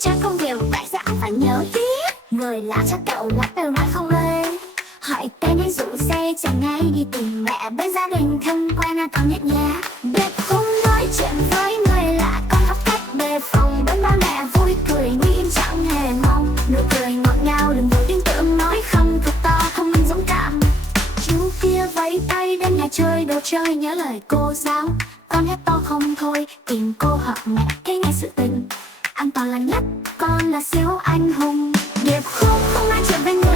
cha công việc đại gia phải nhớ tí. Người lạ cha cậu lắc đều nói không ơi. Hỏi tên hay rủ xe chẳng ngay đi tìm mẹ bên gia đình thân quen thân nhất nhà. Điệp không nói chuyện với người lạ, con học cách đề phòng bên ba mẹ vui cười nguy hiểm chẳng hề mong. Nụ cười ngọt ngào đừng vội tin tưởng nói không thật to không minh dũng cảm. Chú kia vẫy tay đến nhà chơi đồ chơi nhớ lời cô giáo. Con hét to không thôi tìm cô hoặc mẹ cái ngay sự tình. An toàn là nhất, con là siêu anh hùng. Điệp không nói chuyện với người